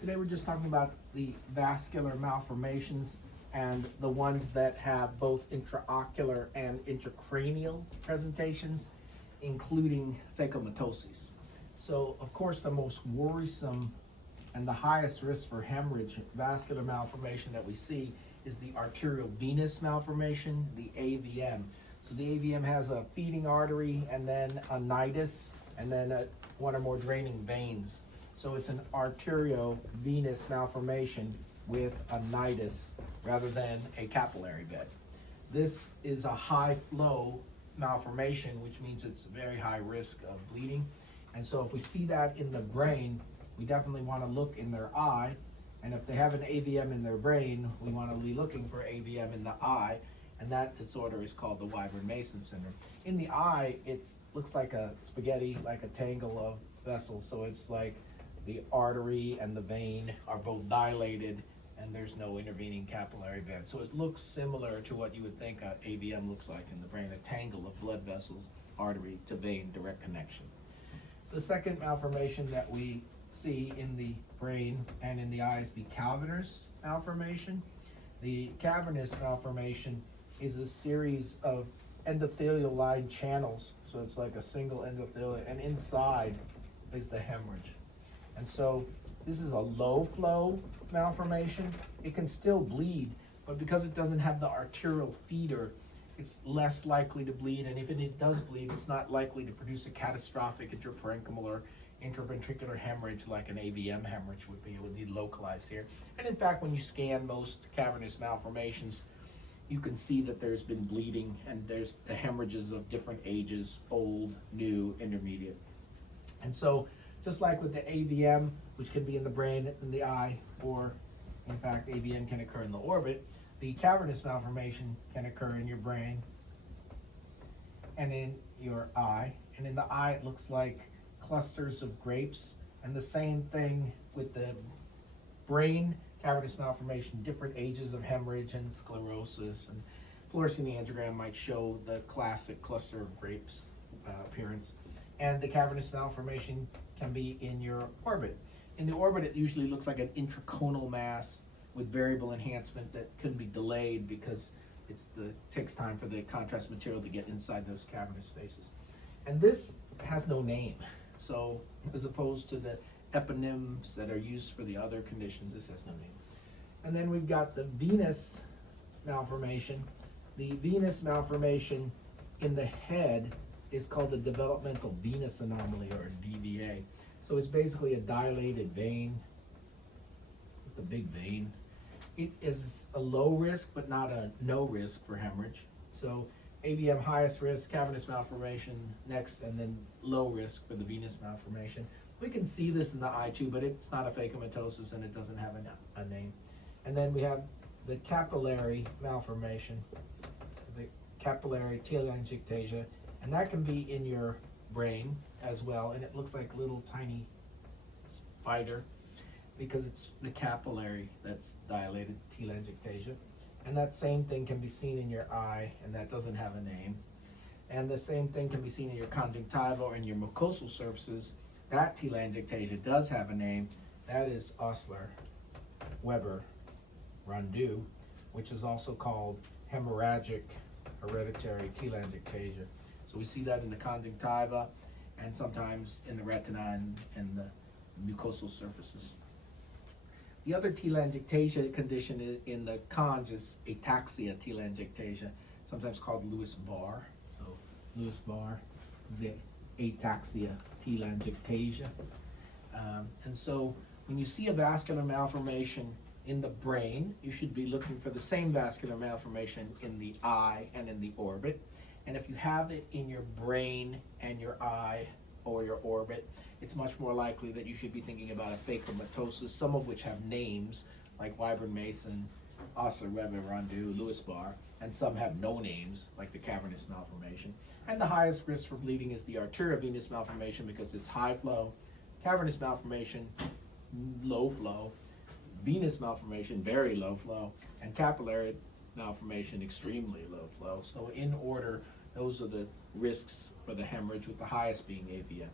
Today we're just talking about the vascular malformations and the ones that have both intraocular and intracranial presentations, including phacomatoses. So, of course, the most worrisome and the highest risk for hemorrhage vascular malformation that we see is the arterial venous malformation, the AVM. So the AVM has a feeding artery and then a nidus and then one or more draining veins. So it's an arteriovenous malformation with a nidus rather than a capillary bed. This is a high flow malformation, which means it's very high risk of bleeding. And so if we see that in the brain, we definitely want to look in their eye. And if they have an AVM in their brain, we want to be looking for AVM in the eye. And that disorder is called the Wyburn-Mason syndrome. In the eye, it looks like a spaghetti, like a tangle of vessels. So it's like the artery and the vein are both dilated and there's no intervening capillary bed. So it looks similar to what you would think an AVM looks like in the brain, a tangle of blood vessels, artery to vein, direct connection. The second malformation that we see in the brain and in the eye is the Cavernous Malformation. The Cavernous Malformation is a series of endothelial line channels. So it's like a single endothelial, and inside is the hemorrhage. And so this is a low flow malformation. It can still bleed, but because it doesn't have the arterial feeder, it's less likely to bleed. And if it does bleed, it's not likely to produce a catastrophic intraparenchymal or intraventricular hemorrhage like an AVM hemorrhage would be. It would be localized here. And in fact, when you scan most cavernous malformations, you can see that there's been bleeding and there's the hemorrhages of different ages, old, new, intermediate. And so just like with the AVM, which can be in the brain, in the eye, or in fact AVM can occur in the orbit, the cavernous malformation can occur in your brain and in your eye. And in the eye it looks like clusters of grapes, and the same thing with the brain cavernous malformation, different ages of hemorrhage and sclerosis, and fluorescein angiogram might show the classic cluster of grapes appearance. And the cavernous malformation can be in your orbit. In the orbit, it usually looks like an intraconal mass with variable enhancement that can be delayed because takes time for the contrast material to get inside those cavernous spaces. And this has no name. So as opposed to the eponyms that are used for the other conditions, this has no name. And then we've got the venous malformation. The venous malformation in the head is called the developmental venous anomaly, or DVA. So it's basically a dilated vein. It's the big vein. It is a low risk, but not a no risk for hemorrhage. So AVM highest risk, cavernous malformation next, and then low risk for the venous malformation. We can see this in the eye too, but it's not a phakomatosis and it doesn't have a name. And then we have the capillary malformation, the capillary telangiectasia, and that can be in your brain as well, and it looks like a little tiny spider because it's the capillary that's dilated, telangiectasia. And that same thing can be seen in your eye, and that doesn't have a name. And the same thing can be seen in your conjunctiva or in your mucosal surfaces. That telangiectasia does have a name. That is Osler Weber Rondeau, which is also called hemorrhagic hereditary telangiectasia. So we see that in the conjunctiva and sometimes in the retina and the mucosal surfaces. The other telangiectasia condition in the conj is ataxia telangiectasia, sometimes called Lewis-Barr. So Lewis-Barr is the ataxia telangiectasia. And so when you see a vascular malformation in the brain, you should be looking for the same vascular malformation in the eye and in the orbit. And if you have it in your brain and your eye or your orbit, it's much more likely that you should be thinking about a phakomatosis, some of which have names like Wyburn-Mason, Osler-Weber, Rondeau, Lewis-Barr, and some have no names like the cavernous malformation. And the highest risk for bleeding is the arteriovenous malformation because it's high flow, cavernous malformation, low flow, venous malformation, very low flow, and capillary malformation, extremely low flow. So in order, those are the risks for the hemorrhage, with the highest being AVM.